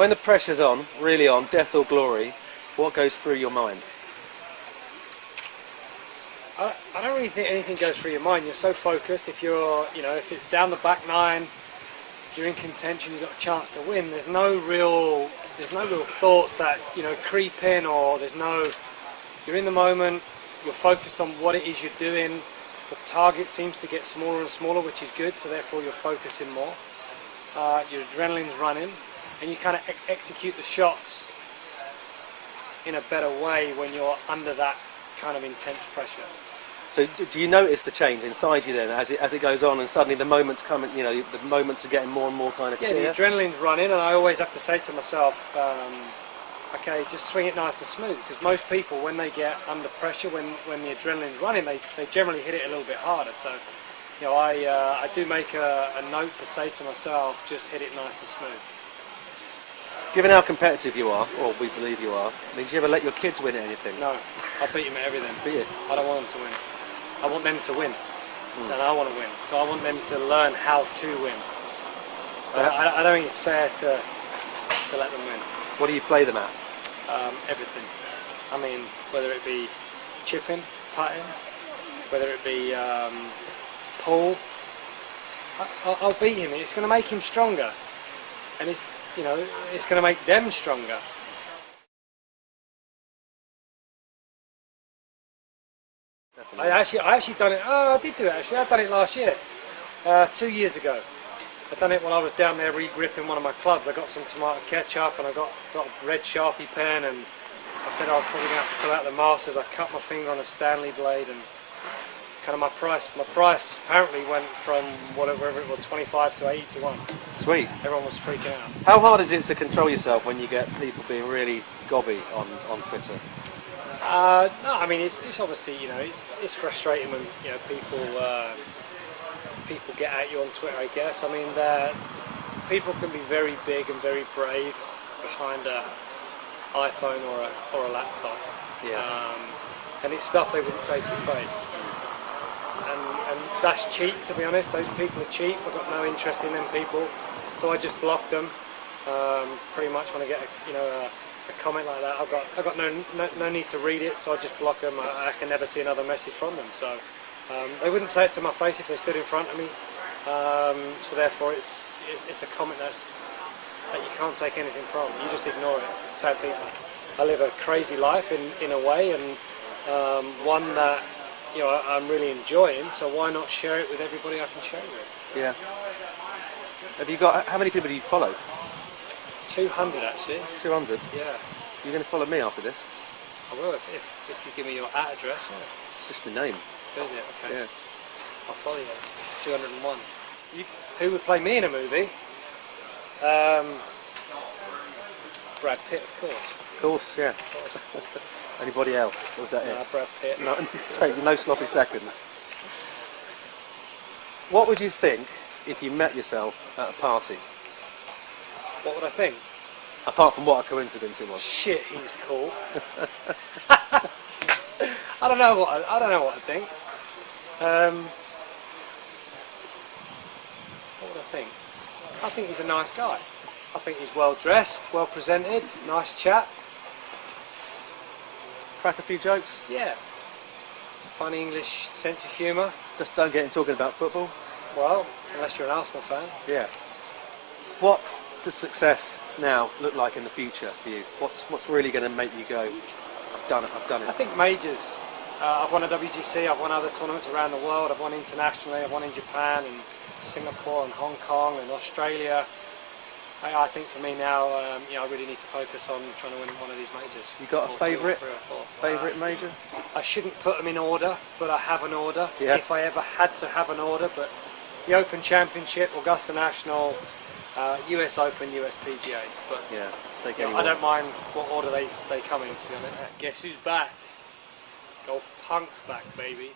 When the pressure's on, really on, death or glory, what goes through your mind? I don't really think anything goes through your mind. You're so focused. If you're, if it's down the back nine, you're in contention, you've got a chance to win. There's no real thoughts that creep in, or you're in the moment. You're focused on what it is you're doing. The target seems to get smaller and smaller, which is good. So therefore, you're focusing more. Your adrenaline's running, and you kind of execute the shots in a better way when you're under that kind of intense pressure. So do you notice the change inside you then as it goes on, and suddenly the moments come, the moments are getting more and more kind of clear? Yeah, the adrenaline's running, and I always have to say to myself, okay, just swing it nice and smooth, because most people, when they get under pressure, when the adrenaline's running, they generally hit it a little bit harder. So, I do make a note to say to myself, just hit it nice and smooth. Given how competitive you are, or we believe you are, do you ever let your kids win at anything? No, I beat them at everything. Beat you? I don't want them to win. I want them to win. So I want to win. So I want them to learn how to win. I don't think it's fair to let them win. What do you play them at? Everything. I mean, whether it be chipping, putting, whether it be pull, I'll beat him. It's going to make him stronger, and it's going to make them stronger. I actually done it. Oh, I did do it actually. I done it last year, 2 years ago. I done it when I was down there re-gripping one of my clubs. I got some tomato ketchup and I got a red Sharpie pen, and I said I was probably going to have to pull out the Masters. I cut my finger on a Stanley blade, and kind of my price apparently went from whatever it was, 25 to 80 to 1. Sweet. Everyone was freaking out. How hard is it to control yourself when you get people being really gobby on Twitter? No, I mean it's obviously it's frustrating when people get at you on Twitter. I guess. I mean people can be very big and very brave behind an iPhone or a laptop. Yeah. And it's stuff they wouldn't say to your face. And that's cheap, to be honest. Those people are cheap. I've got no interest in them people, so I just block them. Pretty much when I get a comment like that, I've got no need to read it, so I just block them. I can never see another message from them. So they wouldn't say it to my face if they stood in front of me. So therefore, it's a comment that you can't take anything from. You just ignore it. Sad people. I live a crazy life in a way, and one that I'm really enjoying. So why not share it with everybody I can share it with? Yeah. Have you got? How many people do you follow? 200 actually. 200? Yeah. You're going to follow me after this? I will if you give me your address. Yeah. It's just my name. Is it? Okay. Yeah. I'll follow you. 201. Who would play me in a movie? Brad Pitt, of course. Of course, yeah. Of course. Anybody else? Or was that it? Brad Pitt. No, take no sloppy seconds. What would you think if you met yourself at a party? What would I think? Apart from what a coincidence it was. Shit, he's cool. I don't know what I think. What would I think? I think he's a nice guy. I think he's well dressed, well presented, nice chat. Crack a few jokes? Yeah. Funny English sense of humour. Just don't get him talking about football? Well, unless you're an Arsenal fan. Yeah. What does success now look like in the future for you? What's really going to make you go, I've done it? I think majors. I've won a WGC, I've won other tournaments around the world, I've won internationally, I've won in Japan and Singapore and Hong Kong and Australia. I think for me now, I really need to focus on trying to win one of these majors. You got a favourite major? I shouldn't put them in order, but I have an order. Yeah. If I ever had to have an order, but the Open Championship, Augusta National, US Open, US PGA. But yeah, I don't mind what order they come in, to be honest. Guess who's back? GolfPunk's back, baby.